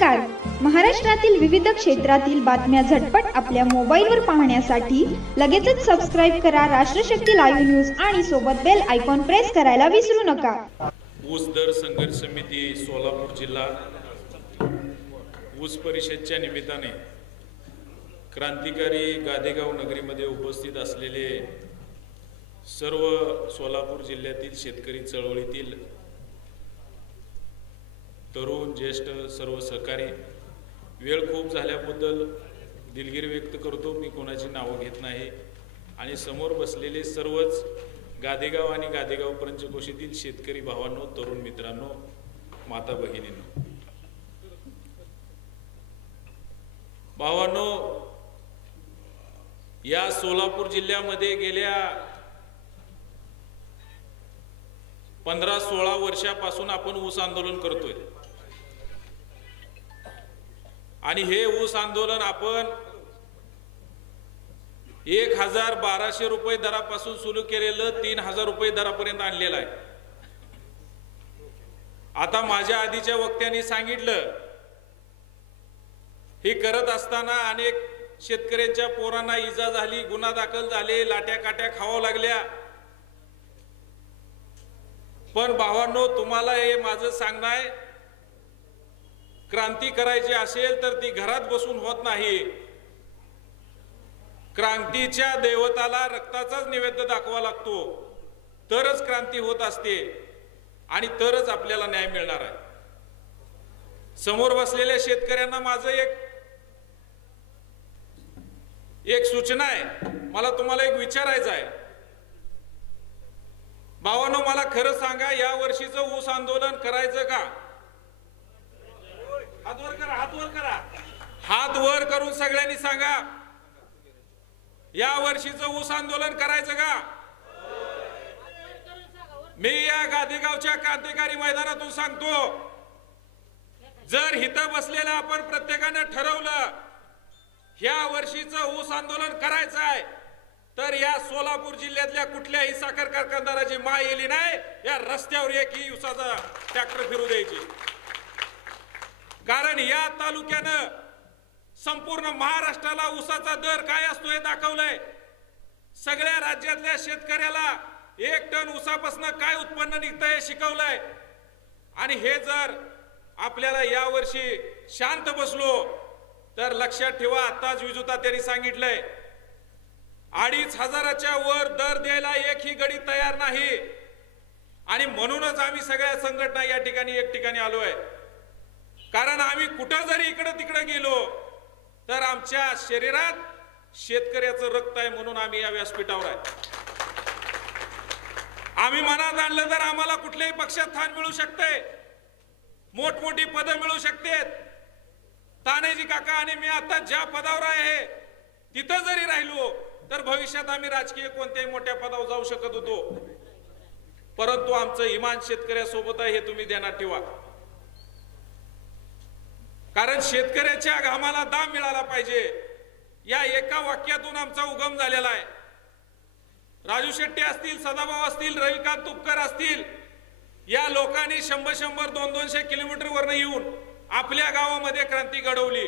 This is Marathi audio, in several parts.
नमस्कार. महाराष्ट्रातील विविध क्षेत्रातील बातम्या झटपट आपल्या मोबाईलवर पाहण्यासाठी लगेचच सबस्क्राईब करा राष्ट्रशक्ती लाईव्ह न्यूज आणि सोबत बेल आयकॉन प्रेस करायला विसरू नका. ऊस दर संघर्ष समिती सोलापूर जिल्हा ऊस परिषदच्या निमित्ताने क्रांतिकारी गादेगाव नगरीमध्ये उपस्थित असलेले सर्व सोलापूर जिल्ह्यातील शेतकरी चळवळीतील तरुण ज्येष्ठ सर्व सहकारी, वेळ खूप झाल्याबद्दल दिलगिरी व्यक्त करतो. मी कोणाची नावं घेत नाही. आणि समोर बसलेले सर्वच गादेगाव आणि गादेगाव पंचक्रोशीतील शेतकरी भावांनो, तरुण मित्रांनो, माता भगिनींनो, भावांनो, या सोलापूर जिल्ह्यामध्ये गेल्या 15-16 वर्षापासून आपण ऊस आंदोलन करतोय. आणि हे ऊस आंदोलन आपण 1,1200 रुपये दरापासून सुरू केलेलं 3,000 रुपये दरापर्यंत आणलेलं आहे. आता माझ्या आधीच्या वक्त्यांनी सांगितलं, हे करत असताना अनेक शेतकऱ्यांच्या पोरांना इजा झाली, गुन्हा दाखल झाले, लाट्या काट्या खावा लागल्या. पण भावांनो, तुम्हाला हे माझं सांगणं आहे, क्रांती करायची असेल तर ती घरात बसून होत नाही. क्रांतीच्या देवताला रक्ताचाच नैवेद्य दाखवा लागतो, तरच क्रांती होत असते आणि तरच आपल्याला न्याय मिळणार आहे. समोर बसलेल्या शेतकऱ्यांना माझं एक सूचना आहे, मला तुम्हाला एक विचारायचं आहे. भावांनो, मला खरं सांगा, या वर्षीचं ऊस आंदोलन करायचं का? हात वर करा, हात वर करा, हात वर करून सगळ्यांनी सांगा, या वर्षीचं ऊस आंदोलन करायचं का? मी या गादेगावच्या क्रांतिकारी मैदानातून सांगतो, जर इथं बसलेलं आपण प्रत्येकाने ठरवलं या वर्षीचं ऊस आंदोलन करायचं आहे, तर या सोलापूर जिल्ह्यातल्या कुठल्याही साखर कारखानदाराची माय येली नाही, या रस्त्यावर एकही ऊसाचा ट्रॅक्टर फिरू द्यायची. कारण या तालुक्यानं संपूर्ण महाराष्ट्राला ऊसाचा दर काय असतो हे दाखवलंय. सगळ्या राज्यातल्या शेतकऱ्याला 1 टन ऊसापासून काय उत्पन्न निघतं हे शिकवलंय. आणि हे जर आपल्याला यावर्षी शांत बसलो तर लक्षात ठेवा, आताच विजुता त्यांनी सांगितलंय, 2,500च्या वर दर द्यायला एकही गडी तयार नाही. आणि म्हणूनच आम्ही सगळ्या संघटना या ठिकाणी एक ठिकाणी आलोय. कारण आम्ही कुठं जरी इकडे तिकडे गेलो तर आमच्या शरीरात शेतकऱ्याचं रक्त आहे, म्हणून आम्ही या व्यासपीठावर आहे. आम्ही मनात आणलं तर आम्हाला कुठल्याही पक्षात स्थान मिळू शकते, मोठमोठी पदं मिळू शकतात. तानाजी काका आणि मी आता ज्या पदावर आहे तिथं जरी राहिलो तर भविष्यात आम्ही राजकीय कोणत्याही मोठ्या पदावर जाऊ शकत होतो. परंतु आमचं इमान शेतकऱ्यासोबत आहे, हे तुम्ही ध्यानात ठेवा. कारण शेतकऱ्याच्या घामाला दाम मिळाला पाहिजे, या एका वाक्यातून आमचा उगम झालेला आहे. राजू शेट्टी असतील, सदाभाऊ असतील, रविकांत तुपकर असतील, या लोकांनी 100-100, 200-200 किलोमीटर वरनं येऊन आपल्या गावामध्ये क्रांती घडवली,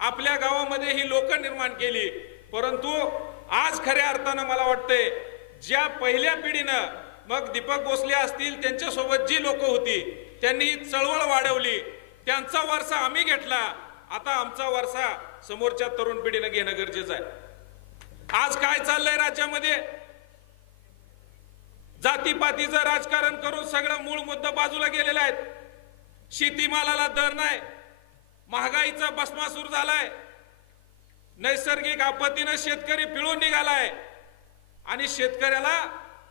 आपल्या गावामध्ये ही लोक निर्माण केली. परंतु आज खऱ्या अर्थानं मला वाटतंय, ज्या पहिल्या पिढीनं, मग दीपक भोसले असतील, त्यांच्यासोबत जी लोक होती त्यांनी चळवळ वाढवली, त्यांचा वारसा आम्ही घेतला. आता आमचा वारसा समोरच्या तरुण पिढीनं घेणं गरजेचं आहे. आज काय चाललंय राज्यामध्ये? जातीपातीचं राजकारण करून सगळं मूळ मुद्दा बाजूला गेलेला आहे. शेतीमालाला दर नाही, महागाईचा भस्मासूर झालाय, नैसर्गिक आपत्तीनं शेतकरी पिळून निघालाय. आणि शेतकऱ्याला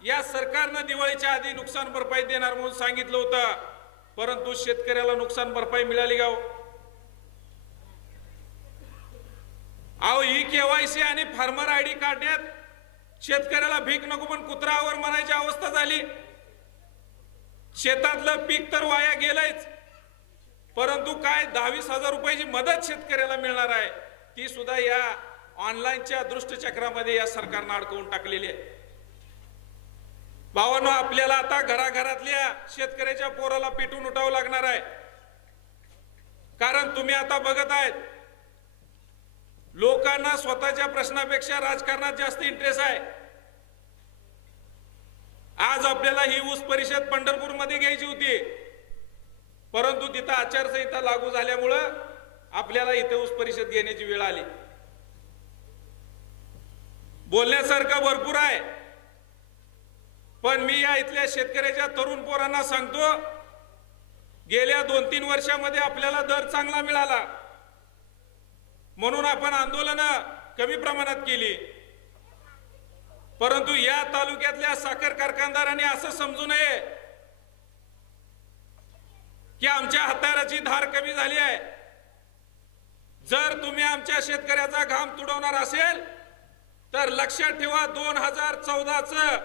या सरकारनं दिवाळीच्या आधी नुकसान भरपाई देणार म्हणून सांगितलं होतं, परंतु शेतकऱ्याला नुकसान भरपाई मिळाली का? अहो, ई-केवायसी आणि फार्मर आयडी काढण्यात शेतकऱ्याला भीक नको पण कुत्रावर म्हणायची अवस्था झाली. शेतातलं पीक तर वाया गेलंच, परंतु काय 10-20 रुपयाची मदत शेतकऱ्याला मिळणार आहे, ती सुद्धा या ऑनलाईनच्या दुष्टचक्रामध्ये या सरकारनं अडकवून टाकलेली आहे. भावांनो, आपल्याला आता घराघरातल्या शेतकऱ्याच्या पोराला पेटून उठावं लागणार आहे. कारण तुम्ही आता बघत आहेत लोकांना स्वतःच्या प्रश्नापेक्षा राजकारणात जास्त इंटरेस्ट आहे। आज आपल्याला ही ऊस परिषद पंढरपूरमध्ये घ्यायची होती, परंतु तिथं आचारसंहिता लागू झाल्यामुळे आपल्याला इथे ऊस परिषद घेण्याची वेळ आली। बोलण्यासारखं भरपूर आहे, पण मी या इथल्या शेतकऱ्याच्या तरुण पोरांना सांगतो, गेल्या 2-3 वर्षामध्ये आपल्याला दर चांगला मिळाला म्हणून आपण आंदोलन कमी प्रमाणात केली, परंतु या तालुक्यातल्या साखर कारखानदारांनी असं समजू नये की आमच्या हाताराची धार कमी झाली आहे। जर तुम्ही आमच्या शेतकऱ्याचा घाम तुडवणार असेल तर लक्षात ठेवा, 2014चं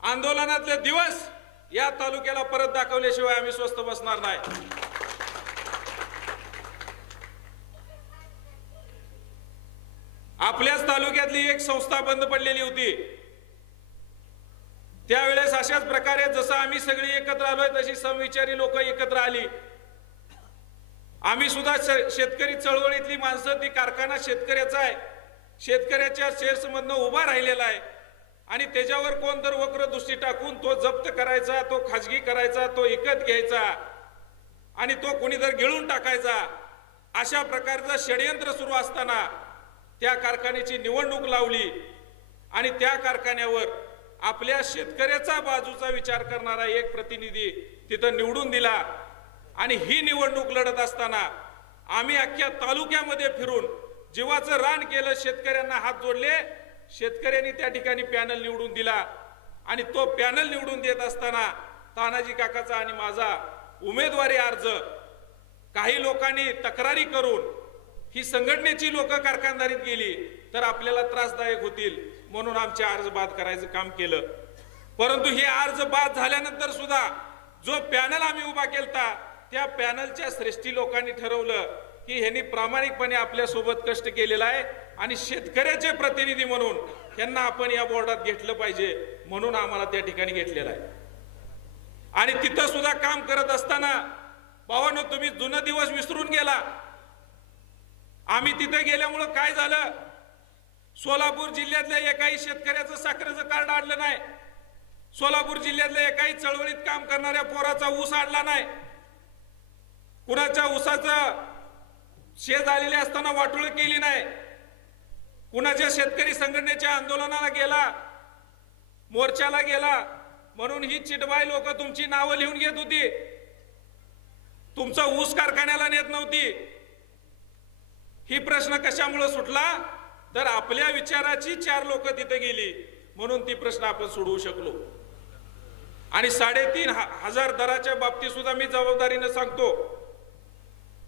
आंदोलनातले दिवस या तालुक्याला परत दाखवल्याशिवाय आम्ही स्वस्थ बसणार नाही। आपल्याच तालुक्यातली एक संस्था बंद पडलेली होती, त्यावेळेस अशाच प्रकारे जसं आम्ही सगळी एकत्र आलोय तशी समविचारी लोक एकत्र आली। आम्ही सुद्धा शेतकरी चळवळीतली माणसं, ती कारखाना शेतकऱ्याचा आहे, शेतकऱ्याच्या शेअर्स मधनं उभा राहिलेला आहे आणि त्याच्यावर कोण तर वक्र दृष्टी टाकून तो जप्त करायचा, तो खाजगी करायचा, तो विकत घ्यायचा आणि तो कोणीतरी गिळून टाकायचा, अशा प्रकारचं षडयंत्र सुरू असताना त्या कारखान्याची निवडणूक लावली आणि त्या कारखान्यावर आपल्या शेतकऱ्याचा बाजूचा विचार करणारा एक प्रतिनिधी तिथं निवडून दिला आणि ही निवडणूक लढत असताना आम्ही अख्ख्या तालुक्यामध्ये फिरून जीवाचं रान केलं, शेतकऱ्यांना हात जोडले, शेतकऱ्यांनी त्या ठिकाणी पॅनल निवडून दिला आणि तो पॅनल निवडून देत असताना तानाजी काकाचा आणि माझा उमेदवारी अर्ज काही लोकांनी तक्रारी करून ही संघटनेची लोक कारखानदारीत गेली तर आपल्याला त्रासदायक होतील म्हणून आमचे अर्ज बाद करायचं काम केलं। परंतु हे अर्ज बाद झाल्यानंतर सुद्धा जो पॅनल आम्ही उभा केलता त्या पॅनलच्या श्रेष्ठी लोकांनी ठरवलं की ह्यांनी प्रामाणिकपणे आपल्या सोबत कष्ट केलेला आहे आणि शेतकऱ्याचे प्रतिनिधी म्हणून यांना आपण या बोर्डात घेतलं पाहिजे, म्हणून आम्हाला त्या ठिकाणी घेतलेलं आहे। आणि तिथं सुद्धा काम करत असताना भावांनो, तुम्ही जुना दिवस विसरून गेला। आम्ही तिथे गेल्यामुळे काय झालं, सोलापूर जिल्ह्यातल्या एकाही शेतकऱ्याचं साखरेचं कार्ड आणलं नाही, सोलापूर जिल्ह्यातल्या एकाही चळवळीत काम करणाऱ्या पोराचा ऊस आणला नाही, कुणाच्या ऊसाचं शेत आलेले असताना वाटोळ केली नाही, कुणाच्या शेतकरी संघटनेच्या आंदोलनाला गेला, मोर्चाला गेला म्हणून ही चिटबाई लोक तुमची नावं लिहून घेत होती, तुमचा ऊस कारखान्याला नेत नव्हती। ही प्रश्न कशामुळे सुटला तर आपल्या विचाराची 4 लोक तिथे गेली म्हणून ती प्रश्न आपण सोडवू शकलो। आणि 3,500 दराच्या बाबतीत सुद्धा मी जबाबदारीने सांगतो,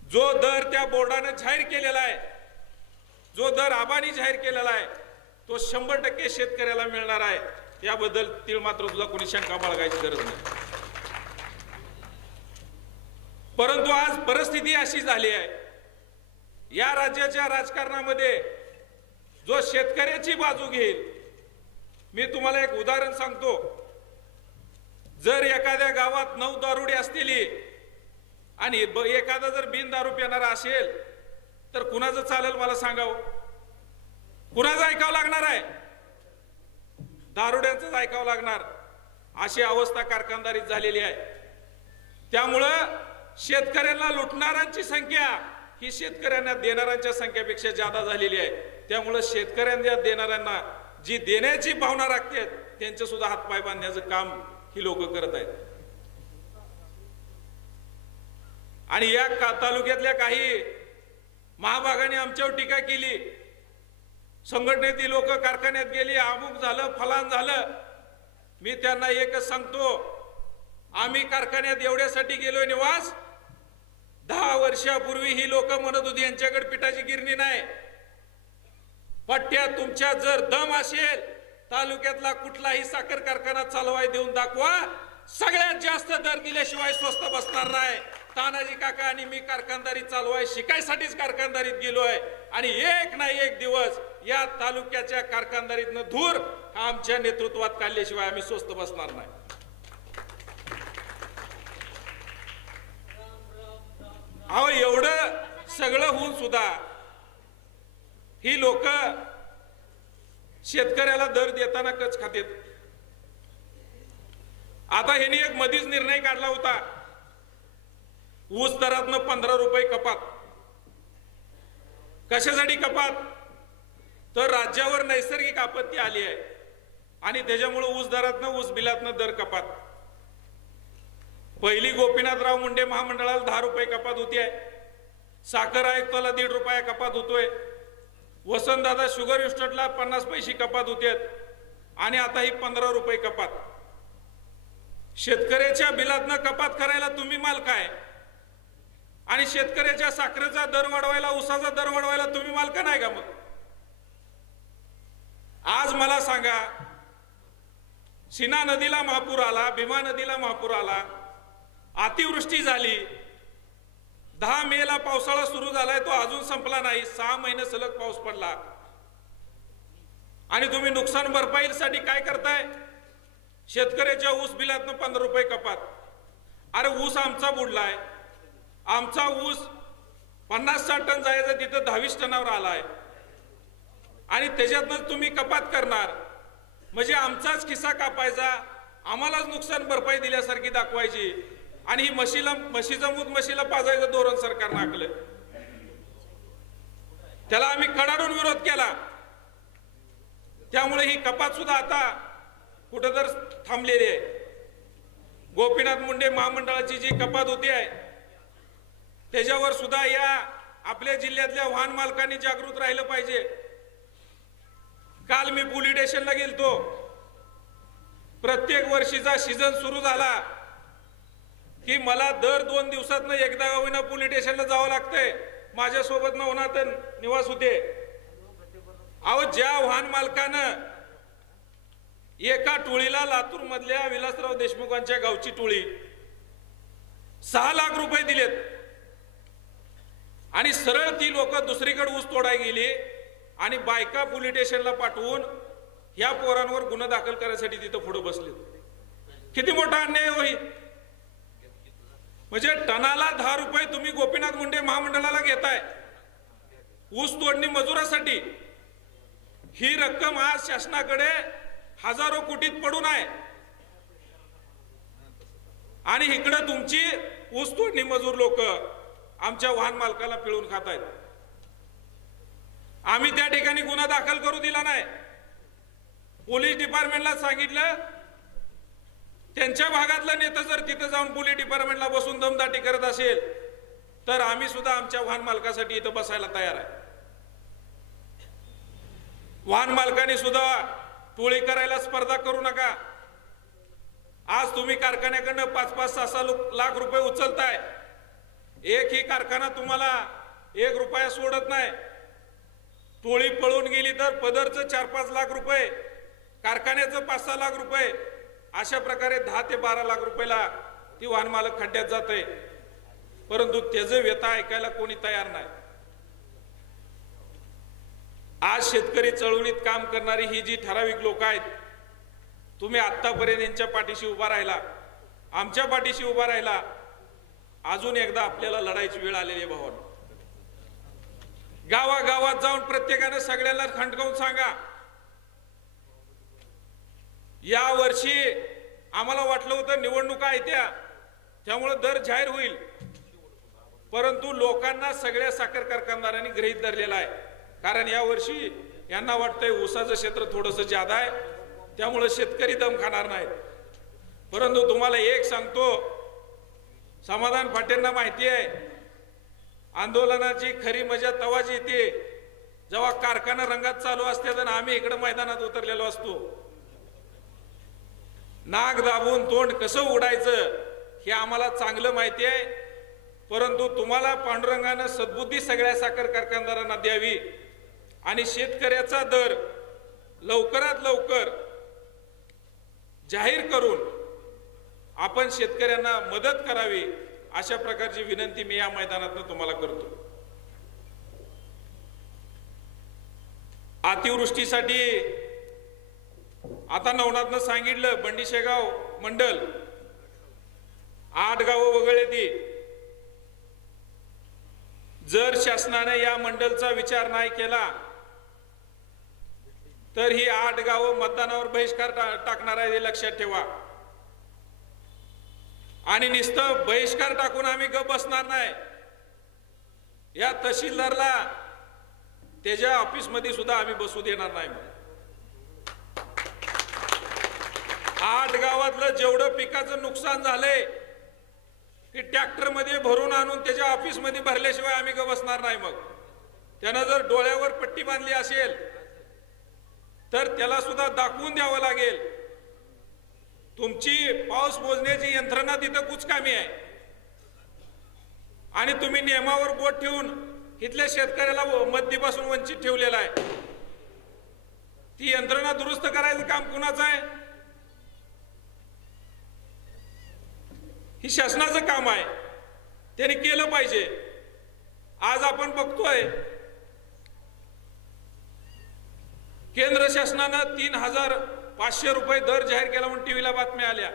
जो दर त्या बोर्डाने जाहीर केलेला आहे, जो दर आबानी जाहीर केलेला आहे तो 100% शेतकऱ्याला मिळणार आहे, याबद्दल तीळ मात्र सुद्धा कोणी शंका बाळगायची गरज नाही। परंतु आज परिस्थिती अशी झाली आहे, या राज्याच्या राजकारणामध्ये जो शेतकऱ्याची बाजू घेईल, मी तुम्हाला एक उदाहरण सांगतो, जर एखाद्या गावात 9 दारुडे असतील आणि एखादा जर बिन दारू पिणारा असेल तर कुणाचं चालेल मला सांगावं, कुणाचं ऐकावं लागणार आहे, दारुड्यांचंच ऐकावं लागणार, अशी अवस्था कारखानदारीत झालेली आहे। त्यामुळं शेतकऱ्यांना लुटणाऱ्यांची संख्या ही शेतकऱ्यांना देणाऱ्यांच्या संख्येपेक्षा जादा झालेली आहे। त्यामुळे शेतकऱ्यांना देणाऱ्यांना जी देण्याची भावना राखते त्यांचे सुद्धा हातपाय बांधण्याचं काम ही लोक करत आहेत। आणि या तालुक्यातल्या काही महाभागाने आमच्यावर टीका केली, संघटनेतील लोक कारखान्यात गेली, अमुक झालं, फलान झालं। मी त्यांना एकच सांगतो, आम्ही कारखान्यात एवढ्यासाठी गेलोय निवास, 10 वर्षापूर्वी ही लोक म्हणत होती यांच्याकडे पिठाची गिरणी नाही, पट्ट्या तुमच्या जर दम असेल तालुक्यातला कुठलाही साखर कारखाना चालवाय देऊन दाखवा, सगळ्यात जास्त दर दिल्याशिवाय स्वस्त बसणार नाही। तानाजी काका आणि मी कारखानदारी चालवाय शिकायसाठीच कारखानदारीत गेलोय आणि एक ना एक दिवस या तालुक्याच्या कारखानदारीतनं धूर आमच्या नेतृत्वात काढल्याशिवाय आम्ही स्वस्त बसणार नाही। सगळं होऊन सुद्धा ही लोक शेतकऱ्याला दर देताना कच खातेत। आता ह्यांनी एक मधीच निर्णय काढला होता, ऊस दरातनं 15 रुपये कपात। कशासाठी कपात? तर राज्यावर नैसर्गिक आपत्ती आली आहे आणि त्याच्यामुळे ऊस दरातनं ऊस बिलातनं दर कपात। पहिली गोपीनाथराव मुंडे महामंडळाला 10 रुपये कपात होती आहे, साखर आयुक्ताला 1.5 रुपया कपात होतोय, वसंतदादा शुगर इन्स्टिट्यूटला 50 पैसे कपात होते आणि आता ही 15 रुपये कपात। शेतकऱ्याच्या बिलातनं कपात करायला तुम्ही मालक आहे आणि शेतकऱ्याच्या साखरेचा दर वाढवायला, ऊसाचा दर वाढवायला तुम्ही मालक नाही का? मग आज मला सांगा, सीना नदीला महापूर आला, भीमा नदीला महापूर आला, अतिवृष्टी झाली, 10 मेला पावसाळा सुरू झालाय, तो अजून संपला नाही, 6 महिने सलग पाऊस पडला आणि तुम्ही नुकसान भरपाईसाठी काय करताय? शेतकऱ्याच्या ऊस बिलातनं 15 रुपये कपात। अरे ऊस आमचा बुडलाय, आमचा ऊस 50-60 टन जायचं तिथं 10-20 टनावर आलाय आणि त्याच्यातनं तुम्ही कपात करणार म्हणजे आमचाच खिसा कापायचा, आम्हालाच नुकसान भरपाई दिल्यासारखी दाखवायची आणि ही म्हशीचं मूत म्हशीला पाजायचं धोरण सरकारनं आखलं। त्याला आम्ही कडाडून विरोध केला, त्यामुळे ही कपात सुद्धा आता कुठं तर थांबलेली आहे। गोपीनाथ मुंडे महामंडळाची जी कपात होती आहे त्याच्यावर सुद्धा या आपल्या जिल्ह्यातल्या वाहन मालकांनी जागृत राहिलं पाहिजे। काल मी पोलीस स्टेशनला गेलतो, प्रत्येक वर्षीचा सीझन सुरू झाला की मला दर 2 दिवसातनं एकदा होईना पोलीस स्टेशनला जावं लागतंय। माझ्यासोबत नवनाथन निवास होते। अहो ज्या वाहन मालकानं एका टोळीला, लातूर मधल्या विलासराव देशमुखांच्या गावची टोळी 6 लाख रुपये दिलेत आणि सरळ ती लोक दुसरीकडे ऊस तोडाय गेली आणि बायका पोलीस स्टेशनला पाठवून ह्या पोरांवर गुन्हा दाखल करायसाठी तिथं पुढे बसले। किती मोठा अन्याय होई! म्हणजे टनाला 10 रुपये तुम्ही गोपीनाथ मुंडे महामंडळाला घेताय ऊस तोडणी मजुरासाठी। ही रक्कम आज शासनाकडे हजारो कोटीत पडून आहे आणि इकडे तुमची ऊस तोडणी मजूर लोक आमच्या वाहन मालकाला पिळून खात आहेत। आम्ही त्या ठिकाणी गुन्हा दाखल करू दिला नाही। पोलीस डिपार्टमेंटला सांगितलं, त्यांच्या भागातला नेता जर तिथे जाऊन पोलीस डिपार्टमेंटला बसून दमदाटी करत असेल तर आम्ही सुद्धा आमच्या वाहन मालकासाठी इथं बसायला तयार आहे। वाहन मालकांनी सुद्धा टोळी करायला स्पर्धा करू नका। आज तुम्ही कारखान्याकडनं 5-5, 6-6 लाख रुपये उचलताय, एकही कारखाना तुम्हाला 1 रुपया सोडत नाही। टोळी पळून गेली तर पदरचं 4-5 लाख रुपये, कारखान्याचं 5-6 लाख रुपये, अशा प्रकारे 10 ते 12 लाख रुपयाला ती वाहन मालक खड्ड्यात जाते, परंतु त्याचं व्यथा ऐकायला कोणी तयार नाही। आज शेतकरी चळवळीत काम करणारी ही जी ठराविक लोक आहेत, तुम्ही आतापर्यंत यांच्या पाठीशी उभा राहिला, आमच्या पाठीशी उभा राहिला, अजून एकदा आपल्याला लढायची वेळ आलेली आहे भावांनो। गावागावात जाऊन प्रत्येकाने सगळ्यांना खंडकावून सांगा, या वर्षी आम्हाला वाटलं होतं निवडणुका येत्या त्यामुळे दर जाहीर होईल, परंतु लोकांना सगळ्या साखर कारखानदारांनी गृहीत धरलेला आहे। कारण या वर्षी यांना वाटतंय ऊसाचं क्षेत्र थोडंसं जादा आहे, त्यामुळे शेतकरी दम खाणार नाहीत। परंतु तुम्हाला एक सांगतो, समाधान फाटेंना माहिती आहे, आंदोलनाची खरी मजा तवाच येते जेव्हा कारखाना रंगात चालू असते आणि आम्ही इकडे मैदानात उतरलेलो असतो। नाक दाबून तोंड कसं उडायचं हे आम्हाला चांगलं माहिती आहे, परंतु तुम्हाला पांडुरंगाने सद्बुद्धी सगळ्या साखर कारखानदारांना द्यावी आणि शेतकऱ्याचा दर लवकरात लवकर जाहीर करून आपण शेतकऱ्यांना मदत करावी, अशा प्रकारची विनंती मी या मैदानातून तुम्हाला करतो। अतिवृष्टीसाठी आता नवनाथनं सांगितलं, बंडीशेगाव मंडल 8 गावं वगळली ती, जर शासनाने या मंडलचा विचार नाही केला तर ही 8 गावं मतदानावर बहिष्कार टाकणार आहे, हे लक्षात ठेवा. आणि नुसतं बहिष्कार टाकून आम्ही गप बसणार नाही. या तहसीलदारला त्याच्या ऑफिस मध्ये सुद्धा आम्ही बसू देणार नाही. 8 गावातलं जेवढं पिकाचं नुकसान झालंय की ट्रॅक्टर मध्ये भरून आणून त्याच्या ऑफिस मध्ये भरल्याशिवाय आम्ही गप बसणार नाही. मग त्यानं जर डोळ्यावर पट्टी बांधली असेल तर त्याला सुद्धा दाखवून द्यावं लागेल. तुमची पाऊस मोजण्याची यंत्रणा तिथं कुचकामी आहे आणि तुम्ही नियमावर बोट ठेवून इथल्या शेतकऱ्याला मदतीपासून वंचित ठेवलेला आहे. ती यंत्रणा दुरुस्त करायचं काम कुणाचं आहे? ही शासनाचं काम आहे, त्यांनी केलं पाहिजे. आज आपण बघतोय केंद्र शासनानं 3,500 रुपये दर जाहीर केला म्हणून टीव्हीला बातम्या आल्या,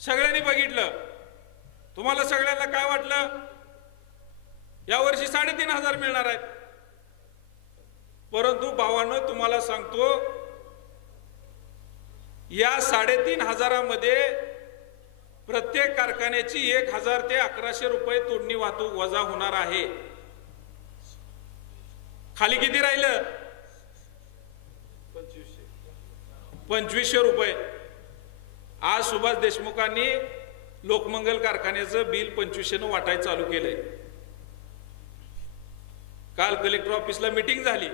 सगळ्यांनी बघितलं. तुम्हाला सगळ्यांना काय वाटलं? यावर्षी 3,500 मिळणार आहेत. परंतु भावांनो, तुम्हाला सांगतो या 3,500 मध्ये प्रत्येक कारखान्याची 1,000 ते 1,100 रुपये तोडणी वाहतूक वजा होणार आहे. खाली किती राहिलं? 2,500 रुपये. आज सुभाष देशमुखांनी लोकमंगल कारखान्याचं बिल 2,500 वाटायला चालू केलंय. काल कलेक्टर ऑफिसला मीटिंग झाली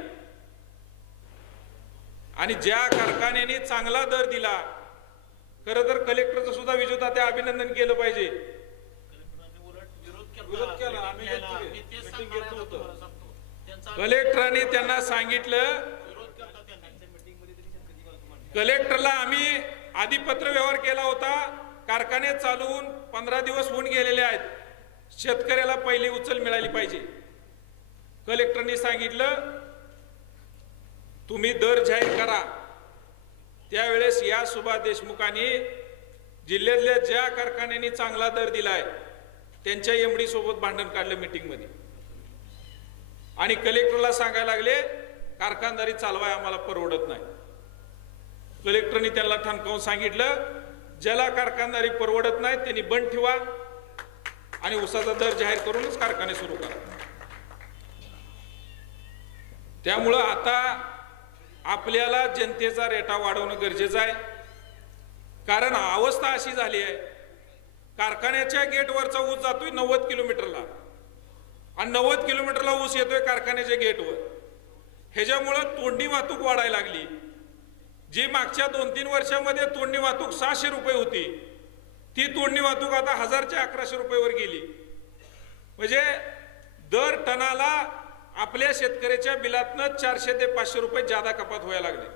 आणि ज्या कारखान्याने चांगला दर दिला, खरं तर कलेक्टरचं सुद्धा विजयता त्या अभिनंदन केलं पाहिजे. कलेक्टरांनी त्यांना सांगितलं, कलेक्टरला आम्ही आधी पत्र व्यवहार केला होता, कारखाने चालू होऊन 15 दिवस होऊन गेलेले आहेत, शेतकऱ्याला पहिली उचल मिळाली पाहिजे. कलेक्टरनी सांगितलं तुम्ही दर जाहीर करा. त्यावेळेस या सुभाष देशमुखांनी जिल्ह्यातल्या ज्या कारखान्यांनी चांगला दर दिलाय त्यांच्या एमडी सोबत भांडण काढलं मीटिंग मध्ये आणि कलेक्टरला सांगायला लागले कारखानदारी चालवाय आम्हाला परवडत नाही. कलेक्टरनी त्यांना ठणकावून सांगितलं ज्याला कारखानदारी परवडत नाही त्यांनी बंद ठेवा आणि उसाचा दर जाहीर करूनच कारखाने सुरू करा. त्यामुळं आता आपल्याला जनतेचा रेटा वाढवणं गरजेचं आहे. कारण अवस्था अशी झाली आहे, कारखान्याच्या गेटवरचा ऊस जातोय 90 किलोमीटरला आणि 90 किलोमीटरला ऊस येतोय कारखान्याच्या गेटवर. ह्याच्यामुळं तोंडी वाहतूक वाढायला लागली. जी मागच्या 2-3 वर्षामध्ये तोंडी वाहतूक 600 रुपये होती, ती तोंडी वाहतूक आता 1000 ते 1100 रुपयेवर गेली. म्हणजे दर टनाला आपल्या शेतकऱ्याच्या बिलातनं 400 ते 500 रुपये जादा कपात व्हायला लागले.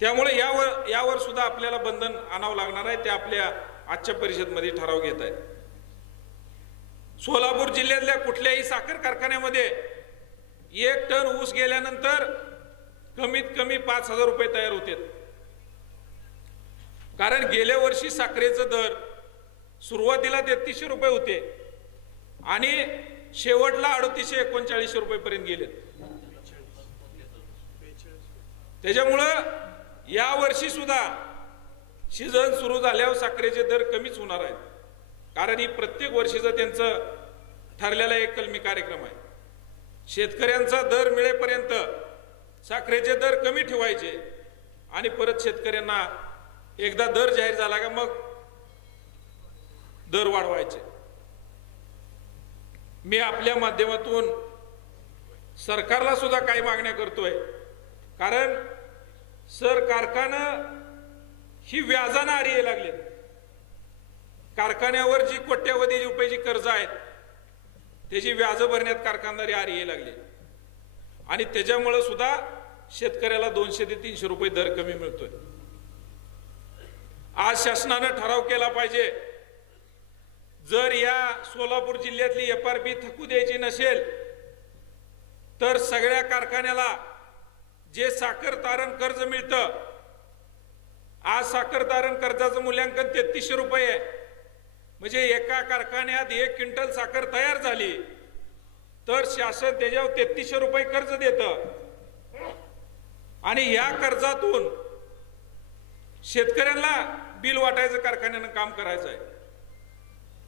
त्यामुळे यावर सुद्धा आपल्याला बंधन आणावं लागणार आहे. ते आपल्या आजच्या परिषदेमध्ये ठराव घेत आहेत. सोलापूर जिल्ह्यातल्या कुठल्याही साखर कारखान्यामध्ये 1 टन ऊस गेल्यानंतर कमीत कमी 5,000 रुपये तयार होते. कारण गेल्या वर्षी साखरेचं दर सुरुवातीला 3300 रुपये होते आणि शेवटला 3839 रुपये पर्यंत गेले. त्याच्यामुळं या वर्षी सुद्धा सीझन सुरू झाल्यावर साखरेचे दर कमीच होणार आहेत. कारण ही प्रत्येक वर्षीचं त्यांचं ठरलेला एक कलमी कार्यक्रम आहे. शेतकऱ्यांचा दर मिळेपर्यंत साखरेचे दर कमी ठेवायचे आणि परत शेतकऱ्यांना एकदा दर जाहीर झाला का मग दर वाढवायचे. मी आपल्या माध्यमातून सरकारला सुद्धा काही मागण्या करतोय. कारण कारखानं ही व्याजानं आरी यायला लागले. कारखान्यावर जी कोट्यवधी रुपयाची कर्ज आहेत त्याची व्याज भरण्यात कारखानदारी आरी यायला लागली आणि त्याच्यामुळे सुद्धा शेतकऱ्याला 200 ते 300 रुपये दर कमी मिळतोय. आज शासनानं ठराव केला पाहिजे, जर या सोलापूर जिल्ह्यातली FRP थकू द्यायची नसेल तर सगळ्या कारखान्याला जे साखर तारण कर्ज मिळतं, आज साखर तारण कर्जाचं मूल्यांकन 3300 रुपये आहे. म्हणजे एका कारखान्यात 1 क्विंटल साखर तयार झाली तर शासन त्याच्यावर 3300 रुपये कर्ज देतं आणि या कर्जातून शेतकऱ्यांना बिल वाटायचं कारखान्यानं काम करायचं आहे।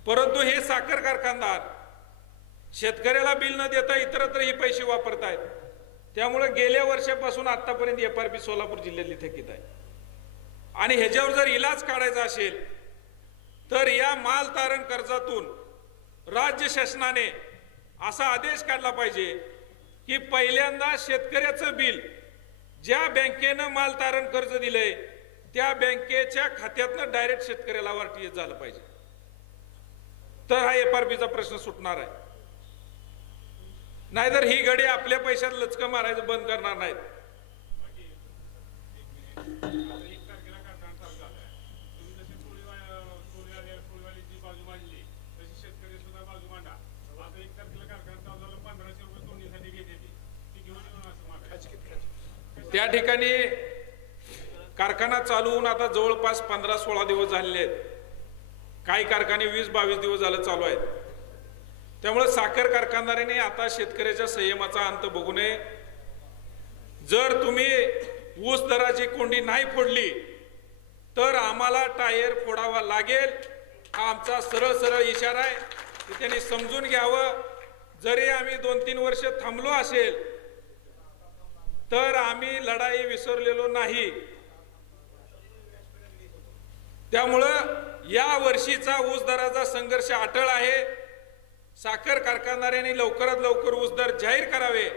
परंतु हे साखर कारखानदार शेतकऱ्याला बिल न देता इतरत्र हे पैसे वापरतायत। त्यामुळे गेल्या वर्षापासून आतापर्यंत FRP सोलापूर जिल्ह्यातली थकीत आहे आणि ह्याच्यावर जर इलाज काढायचा असेल तर या माल तारण कर्जातून राज्य शासनाने असा आदेश काढला पाहिजे की पहिल्यांदा शेतकऱ्याचं बिल ज्या बँकेनं माल तारण कर्ज दिलंय त्या बँकेच्या खात्यातनं डायरेक्ट शेतकऱ्याला आरटीएस झालं पाहिजे, तर हा FRPचा प्रश्न सुटणार आहे। नाहीतर ही गडी आपल्या पैशात लचकं मारायचं बंद करणार नाहीत। त्या ठिकाणी कारखाना चालू होऊन आता जवळपास 15-16 दिवस झालेले आहेत। काही कारखाने 20-22 दिवस झाले चालू आहेत। त्यामुळे साखर कारखानदारांनी आता शेतकऱ्याच्या संयमाचा अंत बघू नये। जर तुम्ही ऊस दराची कोंडी नाही फोडली तर आम्हाला टायर फोडावा लागेल, हा आमचा सरळ सरळ इशारा आहे। त्यांनी समजून घ्यावं। जरी आम्ही 2-3 वर्ष थांबलो असेल तर आम्ही लढाई विसरलेलो नाही। त्यामुळं या वर्षीचा ऊस दराचा संघर्ष अटळ आहे। साखर कारखानदारांनी लवकरात लवकर ऊस दर जाहीर करावे,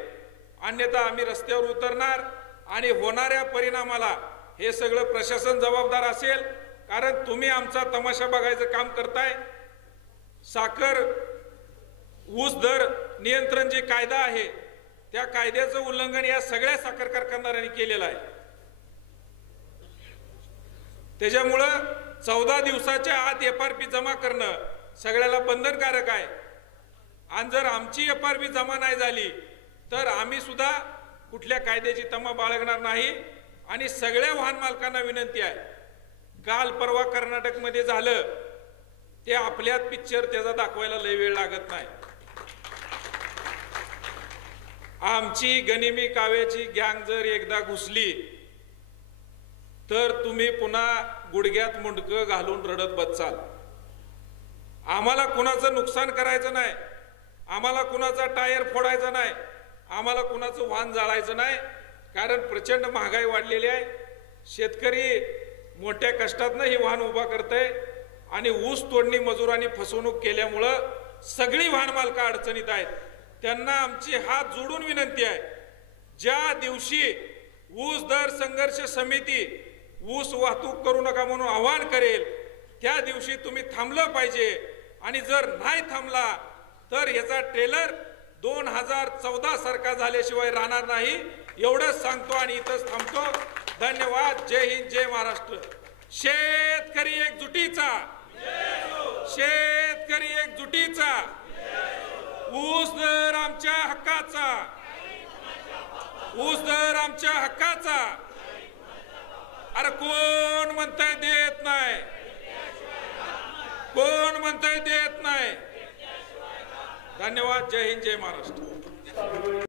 अन्यथा आम्ही रस्त्यावर उतरणार आणि होणाऱ्या परिणामाला हे सगळं प्रशासन जबाबदार असेल, कारण तुम्ही आमचा तमाशा बघायचं काम करताय। साखर ऊस दर नियंत्रण जे कायदा आहे त्या कायद्याचं उल्लंघन या सगळ्या साखर कारखानदारांनी केलेलं आहे। त्याच्यामुळं 14 दिवसाच्या आत FRP जमा करणं सगळ्याला बंधनकारक आहे आणि जर आमची FRP जमा नाही झाली तर आम्ही सुद्धा कुठल्या कायद्याची तमा बाळगणार नाही। आणि सगळ्या वाहन मालकांना विनंती आहे, काल परवा कर्नाटकमध्ये झालं ते आपल्यात पिक्चर त्याचा दाखवायला लय वेळ लागत नाही। आमची गनिमी काव्याची गँग जर एकदा घुसली तर तुम्ही पुन्हा गुडघ्यात मुंडकं घालून रडत बसाल। आम्हाला कुणाचं नुकसान करायचं नाही, आम्हाला कुणाचा टायर फोडायचा नाही, आम्हाला कुणाचं वाहन जाळायचं नाही, कारण प्रचंड महागाई वाढलेली आहे। शेतकरी मोठ्या कष्टातनं ही वाहन उभा करतंय आणि ऊस तोडणी मजुरांनी फसवणूक केल्यामुळं सगळी वाहन मालकं अडचणीत आहेत। त्यांना आमची हात जोडून विनंती आहे, ज्या दिवशी ऊस दर संघर्ष समिती ऊस वाहतूक करू नका म्हणून आवाहन करेल त्या दिवशी तुम्ही थांबलं पाहिजे आणि जर नाही थांबला तर याचा ट्रेलर 2014 सारखा झाल्याशिवाय राहणार नाही। एवढंच सांगतो आणि इथंच थांबतो। धन्यवाद। जय हिंद, जय महाराष्ट्र। शेतकरी एकजुटीचा, शेतकरी एकजुटीचा, ऊस दर आमच्या हक्काचा, ऊस दर आमच्या हक्काचा। अरे कोण म्हणताय देत नाही, कोण म्हणताय देत नाही। धन्यवाद। जय हिंद, जय महाराष्ट्र।